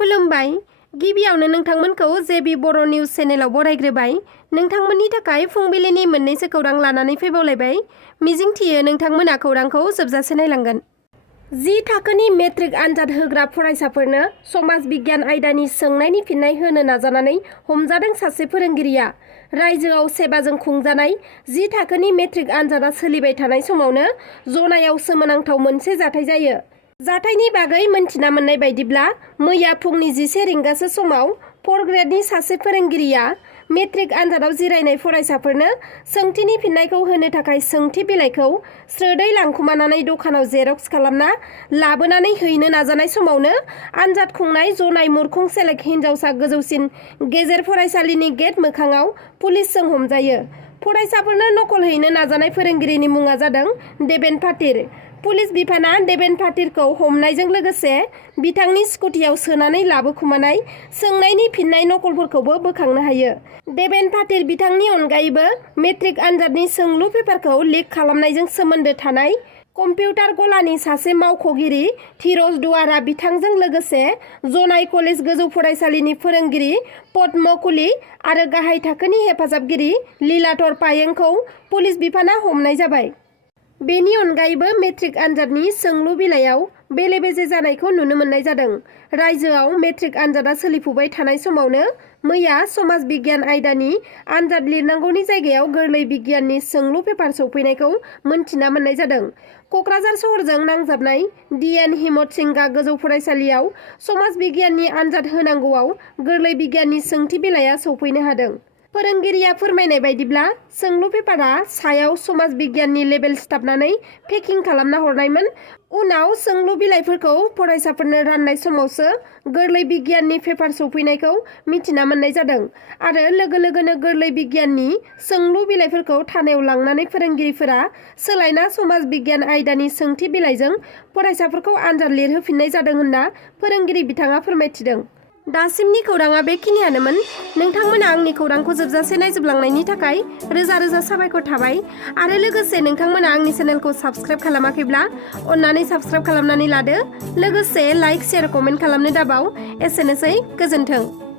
खुलुमबाय गिबियावनो नोंथांमोनखौ JB Boro news चेनेलाव बरायग्रोबाय। नोंथांमोननि थाखाय फुंबिलिनि मोननैसो खौरां लानानै फैबावलायबाय। मिजिंथियो नोंथांमोना खौरांखौ जोबजासे नायलांगोन। 10 थाखोनि मेट्रिक आनजाद होग्रा फरायसाफोरनो समाज बिगियान आयदानि सोंनायनि फिन्नाय होनो नाजानानै हमजादों सासे फोरोंगिरिया। रायजोआव सेबाजों खुंजानाय 10 थाखोनि मेट्रिक आनजादा सोलिबाय थानाय समावनो जनायाव सोमोनांथाव मोनसे जाथाय जायो। जाथायनि बागै मोनथिना मोननाय बायदिब्ला मैया फुंनि 11 रिंगासो समाव 4 ग्रेडनि सासे फोरोंगिरिया मेट्रिक आनजादाव जिरायनाय फरायसाफोरनो सोंथिनि फिन्नायखौ होनो थाखाय सोंथि बिलाइखौ स्रोदै लांखुमानानै दखानाव जेरक्स खालामना लाबोनानै हैनो नाजानाय समावनो आनजाद खुंनाय जनाय मुरखं सेलेक्ट हिनजावसा गोजौसिन गेजेर फरायसालिनि गेट मोखाङाव पुलिसजों हमजायो। फरायसाफोरनो नकल हैनो नाजानाय फोरोंगिरिनि मुङा जादों देबेन फाथिर। पुलिस बिफाना देबेन फाथिरखौ हमनायजों लोगोसे बिथांनि स्कुटियाव सोनानै लाबोखुमानाय सोंनायनि फिन्नाय नकलफोरखौबो बोखांनो हायो। देबेन फाथिर बिथांनि अनगायैबो मेट्रिक आनजादनि सोंलु पेपारखौ लिक खालामनायजों सोमोन्दो थानाय कम्पिउटार गलानि सासे मावख'गिरि धीरज दुवारा बिथांजों लोगोसे जनाय कलेज गोजौ फरायसालिनि फोरोंगिरि पद्म कुली आरो गाहाय थाखोनि हेफाजाबगिरि लीलाधर पायेंखौ पुलिस बिफाना हमनाय जाबाय। बेनि अनगायैबो मेट्रिक आनजादनि सोंलु बिलाइयाव बेले-बेजे जानायखौ नुनो मोननाय जादों। रायजोआव मेट्रिक आनजादा सोलिफुबाय थानाय समावनो मैया समाज बिगियान आयदानि आनजाद लिरनांगौनि जायगायाव गोरलै बिगियाननि सोंलु पेपार सौफैनायखौ मोनथिना मोननाय जादों। क'क्राझार सहरजों नांजाबनाय DN हिम्मत सिंगा गोजौ फरायसालियाव समाज बिगियाननि आनजाद होनांगौआव गोरलै बिगियाननि सोंथि बिलाइया सौफैनो हादों। फोरोंगिरिया फोरमायनाय बायदिब्ला सोंलु पेपारा सायाव समाज बिगियाननि लेबेल सिथाबनानै पेकिं खालामना हरनायमोन। उनाव सोंलु बिलाइफोरखौ फरायसाफोरनो राननाय समावसो गोरलै बिगियाननि पेपार सौफैनायखौ मिथिना मोननाय जादों आरो लोगो लोगोनो गोरलै बिगियाननि सोंलु बिलाइफोरखौ थानायाव लांनानै फोरोंगिरिफोरा सोलायना समाज बिगियान आयदानि सोंथि बिलाइजों फरायसाफोरखौ आनजाद लिरहोफिननाय जादों होनना फोरोंगिरि बिथाङा फोरमायथिदों। दासिमनि खौराङा बेखिनियानोमोन। नोंथांमोना आंनि खौरांखौ जोबजासे नायजोबलांनायनि थाखाय रोजा रोजा साबायखर थाबाय आरो लोगोसे नोंथांमोना आंनि चेनेलखौ साबस्क्राइब खालामाखैब्ला अन्नानै साबस्क्राइब खालामनानै लादो। लोगोसे लाइक शेयार कमेन्ट खालामनो दाबाव। एसेनोसै, गोजोन्थों।